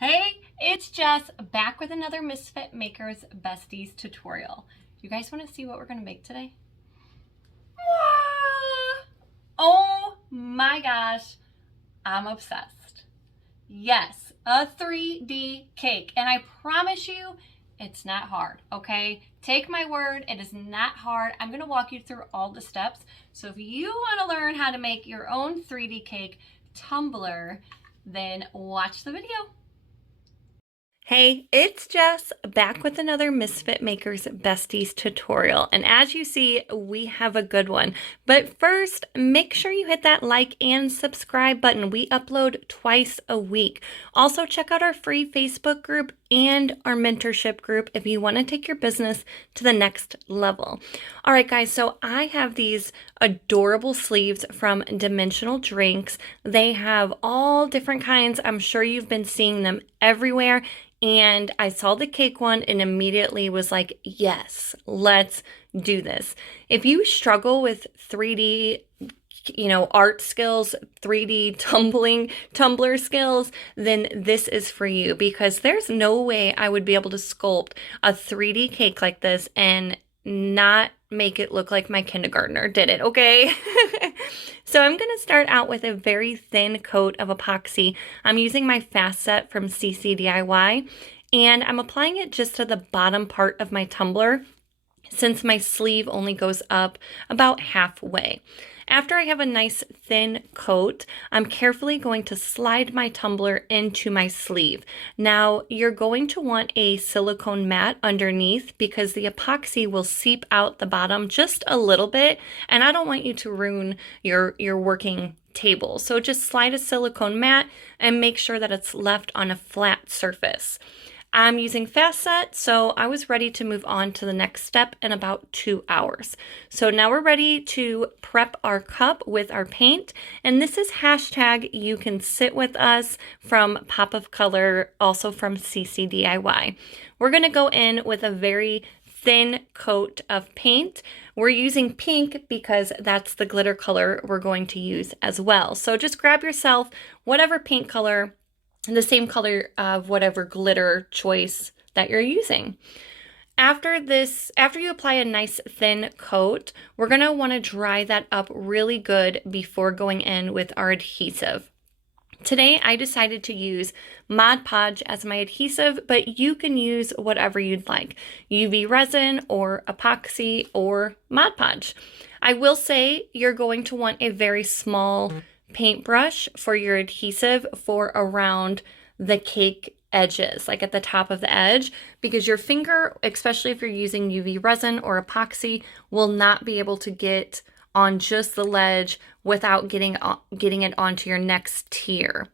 Hey, it's Jess back with another Misfit Makers Besties tutorial. You guys want to see what we're going to make today? Oh my gosh, I'm obsessed. Yes, a 3D cake, and I promise you it's not hard, okay? Take my word, it is not hard. I'm going to walk you through all the steps. So if you want to learn how to make your own 3D cake tumbler, then watch the video. Hey, it's Jess back with another Misfit Makers Besties tutorial. And as you see, we have a good one. But first, make sure you hit that like and subscribe button. We upload twice a week. Also, check out our free Facebook group and our mentorship group if you want to take your business to the next level. All right, guys, so I have these adorable sleeves from Dimensional Drinks. They have all different kinds. I'm sure you've been seeing them everywhere. And I saw the cake one and immediately was like, yes, let's do this. If you struggle with 3D, art skills, 3D tumbler skills, then this is for you, because there's no way I would be able to sculpt a 3D cake like this and not make it look like my kindergartner did it, okay? So I'm going to start out with a very thin coat of epoxy. I'm using my Fast Set from DIY, and I'm applying it just to the bottom part of my tumbler, since my sleeve only goes up about halfway. After I have a nice thin coat, I'm carefully going to slide my tumbler into my sleeve. Now, you're going to want a silicone mat underneath because the epoxy will seep out the bottom just a little bit, and I don't want you to ruin your working table. So just slide a silicone mat and make sure that it's left on a flat surface. I'm using Fast Set, so I was ready to move on to the next step in about 2 hours. So now we're ready to prep our cup with our paint, and this is hashtag You Can Sit With Us from Pop of Color, also from DIY. We're going to go in with a very thin coat of paint. We're using pink because that's the glitter color we're going to use as well. So just grab yourself whatever paint color, the same color of whatever glitter choice that you're using. After you apply a nice thin coat, we're going to want to dry that up really good before going in with our adhesive. Today, I decided to use Mod Podge as my adhesive, but you can use whatever you'd like, UV resin or epoxy or Mod Podge. I will say you're going to want a very small paintbrush for your adhesive for around the cake edges, like at the top of the edge, because your finger, especially if you're using UV resin or epoxy, will not be able to get on just the ledge without getting it onto your next tier.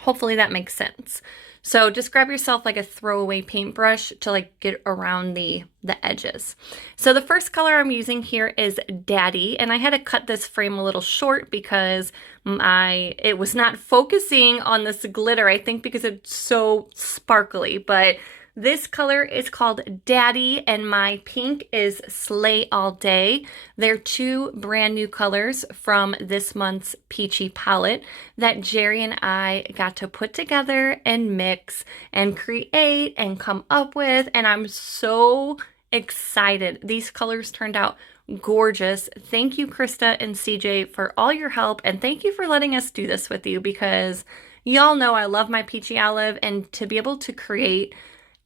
Hopefully that makes sense. So just grab yourself like a throwaway paintbrush to like get around the edges. So the first color I'm using here is Daddy, and I had to cut this frame a little short because it was not focusing on this glitter, I think because it's so sparkly, but this color is called Daddy, and my pink is Slay All Day. They're two brand new colors from this month's Peachy palette that Jerry and I got to put together and mix and create and come up with, and I'm so excited. These colors turned out gorgeous. Thank you, Krista and CJ, for all your help, and thank you for letting us do this with you, because y'all know I love my Peachy Olive, and to be able to create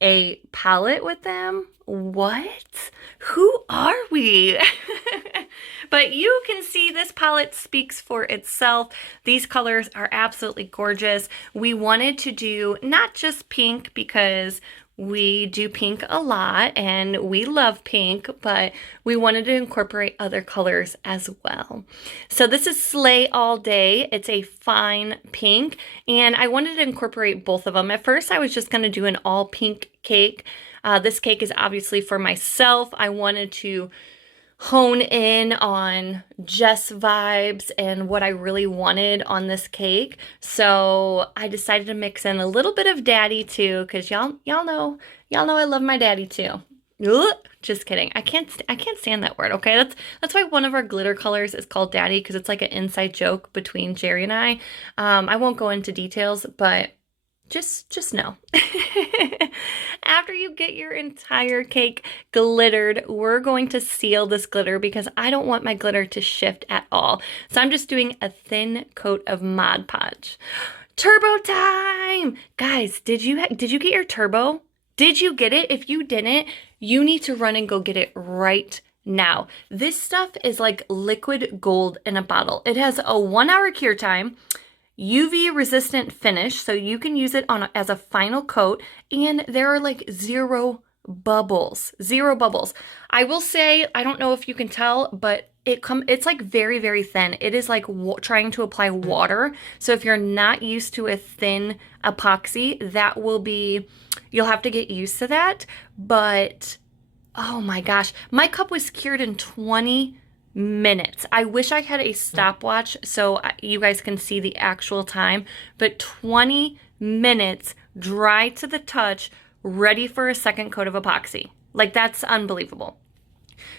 a palette with them, what? Who are we? But you can see this palette speaks for itself. These colors are absolutely gorgeous. We wanted to do not just pink because we do pink a lot and we love pink, but we wanted to incorporate other colors as well. So this is Slay All Day. It's a fine pink, and I wanted to incorporate both of them. At first, I was just going to do an all pink cake. This cake is obviously for myself. I wanted to hone in on Jess vibes and what I really wanted on this cake. So I decided to mix in a little bit of Daddy too, because y'all know I love my Daddy too. Ugh, just kidding. I can't stand that word. Okay, that's why one of our glitter colors is called Daddy, because it's like an inside joke between Jerry and I. I won't go into details, but Just know. After you get your entire cake glittered, we're going to seal this glitter because I don't want my glitter to shift at all. So I'm just doing a thin coat of Mod Podge. Turbo time! Guys, did you get your turbo? Did you get it? If you didn't, you need to run and go get it right now. This stuff is like liquid gold in a bottle. It has a 1-hour cure time, UV resistant finish, so you can use it on as a final coat, and there are like zero bubbles. I will say, I don't know if you can tell, but it's like very, very thin. It is like trying to apply water. So if you're not used to a thin epoxy, you'll have to get used to that. But oh my gosh, my cup was cured in 20 minutes. I wish I had a stopwatch so you guys can see the actual time, but 20 minutes dry to the touch, ready for a second coat of epoxy. Like, that's unbelievable.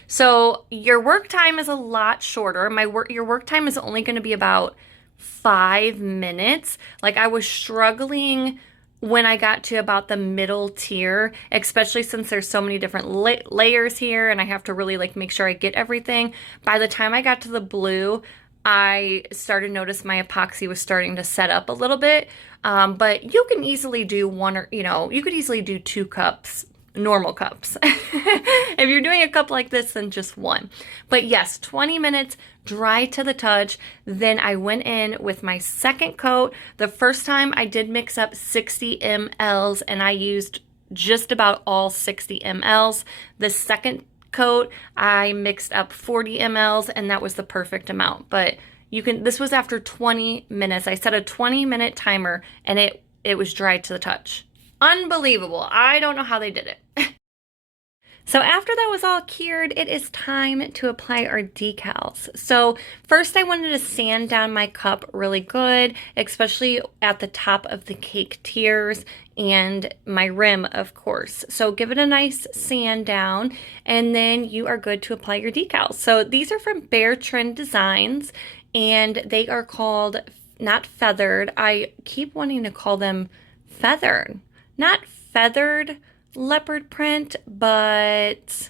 So your work time is a lot shorter. Your work time is only going to be about 5 minutes. Like, I was struggling when I got to about the middle tier, especially since there's so many different layers here and I have to really like make sure I get everything. By the time I got to the blue, I started to notice my epoxy was starting to set up a little bit. But you can easily do you could easily do 2 cups, normal cups. If you're doing a cup like this, then just 1. But yes, 20 minutes, dry to the touch. Then I went in with my second coat. The first time I did mix up 60 mLs and I used just about all 60 mLs. The second coat, I mixed up 40 mLs and that was the perfect amount. But this was after 20 minutes. I set a 20-minute timer and it was dry to the touch. Unbelievable. I don't know how they did it. So after that was all cured, it is time to apply our decals. So first I wanted to sand down my cup really good, especially at the top of the cake tiers and my rim, of course. So give it a nice sand down and then you are good to apply your decals. So these are from Bear Trend Designs and they are called, not feathered, I keep wanting to call them feathered, not feathered leopard print, but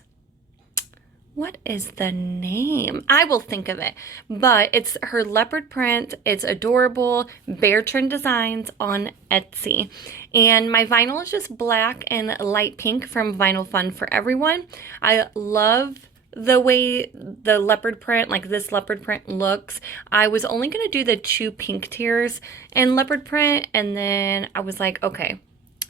what is the name? I will think of it. But it's her leopard print. It's adorable. Bear Trend Designs on Etsy. And my vinyl is just black and light pink from Vinyl Fun for Everyone. I love the way the leopard print, like this leopard print looks. I was only going to do the 2 pink tiers in leopard print, and then I was like, okay,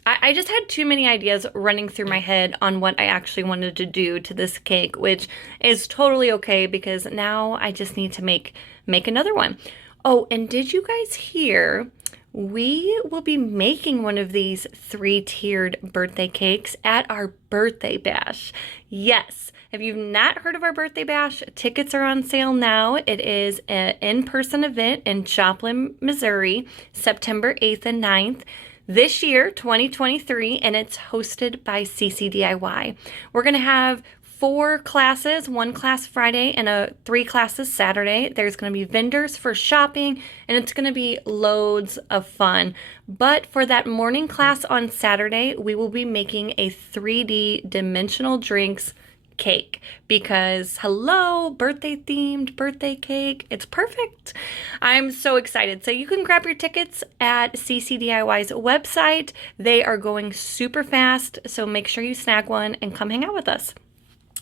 I just had too many ideas running through my head on what I actually wanted to do to this cake, which is totally okay because now I just need to make another one. Oh, and did you guys hear? We will be making one of these 3-tiered birthday cakes at our birthday bash. Yes, if you've not heard of our birthday bash, tickets are on sale now. It is an in-person event in Joplin, Missouri, September 8th and 9th. This year, 2023, and it's hosted by CCDIY. We're going to have 4 classes, 1 class Friday and 3 classes Saturday. There's going to be vendors for shopping, and it's going to be loads of fun. But for that morning class on Saturday, we will be making a 3D dimensional drinks cake because hello, birthday themed birthday cake, it's perfect. I'm so excited. So you can grab your tickets at CCDIY's website. They are going super fast, so make sure you snag one and come hang out with us.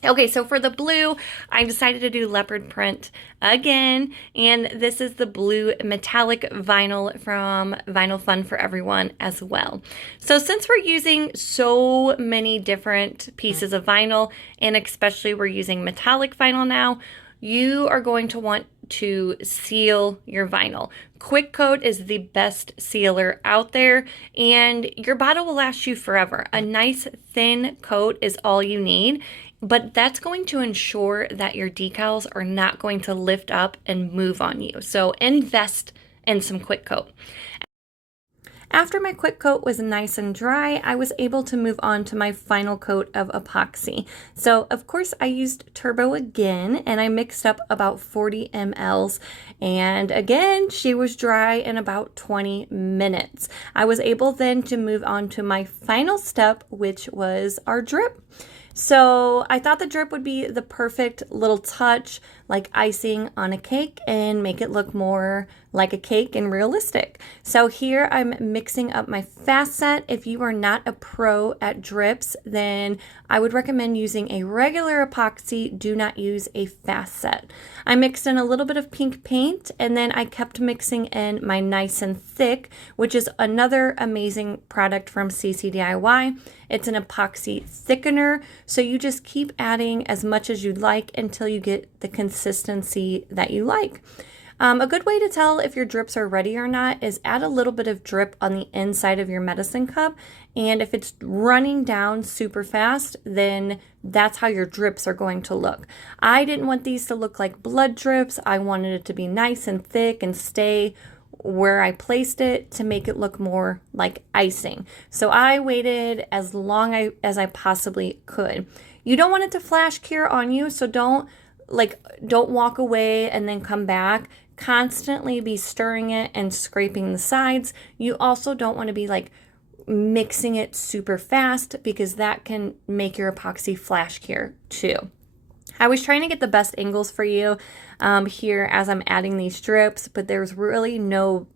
Okay, so for the blue, I decided to do leopard print again, and this is the blue metallic vinyl from Vinyl Fun for Everyone as well. So since we're using so many different pieces of vinyl, and especially we're using metallic vinyl now, you are going to want to seal your vinyl. Quick Coat is the best sealer out there, and your bottle will last you forever. A nice thin coat is all you need. But that's going to ensure that your decals are not going to lift up and move on you. So invest in some Quick Coat. After my quick coat was nice and dry, I was able to move on to my final coat of epoxy. So of course I used Turbo again, and I mixed up about 40 mLs, and again she was dry in about 20 minutes. I was able then to move on to my final step, which was our drip. So I thought the drip would be the perfect little touch, like icing on a cake, and make it look more like a cake and realistic. So here I'm mixing up my fast set. If you are not a pro at drips, then I would recommend using a regular epoxy. Do not use a fast set. I mixed in a little bit of pink paint, and then I kept mixing in my Nice and Thick, which is another amazing product from CCDIY. It's an epoxy thickener, so you just keep adding as much as you'd like until you get the consistency that you like. A good way to tell if your drips are ready or not is add a little bit of drip on the inside of your medicine cup, and if it's running down super fast, then that's how your drips are going to look. I didn't want these to look like blood drips. I wanted it to be nice and thick and stay where I placed it to make it look more like icing. So I waited as long as I possibly could. You don't want it to flash cure on you, so don't walk away and then come back. Constantly be stirring it and scraping the sides. You also don't want to be like mixing it super fast, because that can make your epoxy flash cure too. I was trying to get the best angles for you here as I'm adding these drips, but there's really no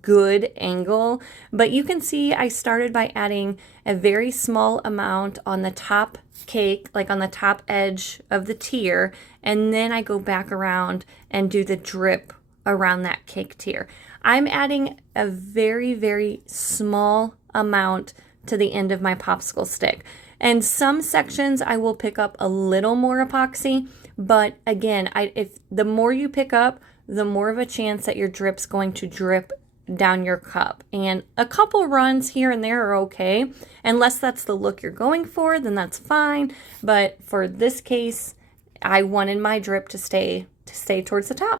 good angle. But you can see I started by adding a very small amount on the top cake, like on the top edge of the tier, and then I go back around and do the drip around that cake tier. I'm adding a very, very small amount to the end of my popsicle stick. And some sections I will pick up a little more epoxy, but again, if the more you pick up, the more of a chance that your drip's going to drip down your cup. And a couple runs here and there are okay. Unless that's the look you're going for, then that's fine. But for this case, I wanted my drip to stay towards the top.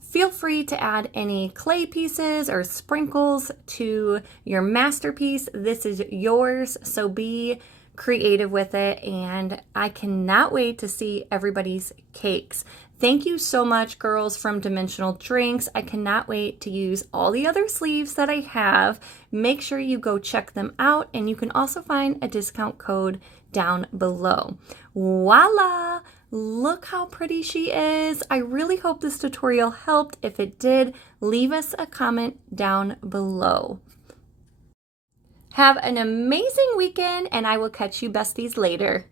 Feel free to add any clay pieces or sprinkles to your masterpiece. This is yours, so be creative with it, and I cannot wait to see everybody's cakes. Thank you so much, girls from Dimensional Drinks. I cannot wait to use all the other sleeves that I have. Make sure you go check them out, and you can also find a discount code down below. Voila! Look how pretty she is. I really hope this tutorial helped. If it did, leave us a comment down below. Have an amazing weekend, and I will catch you besties later.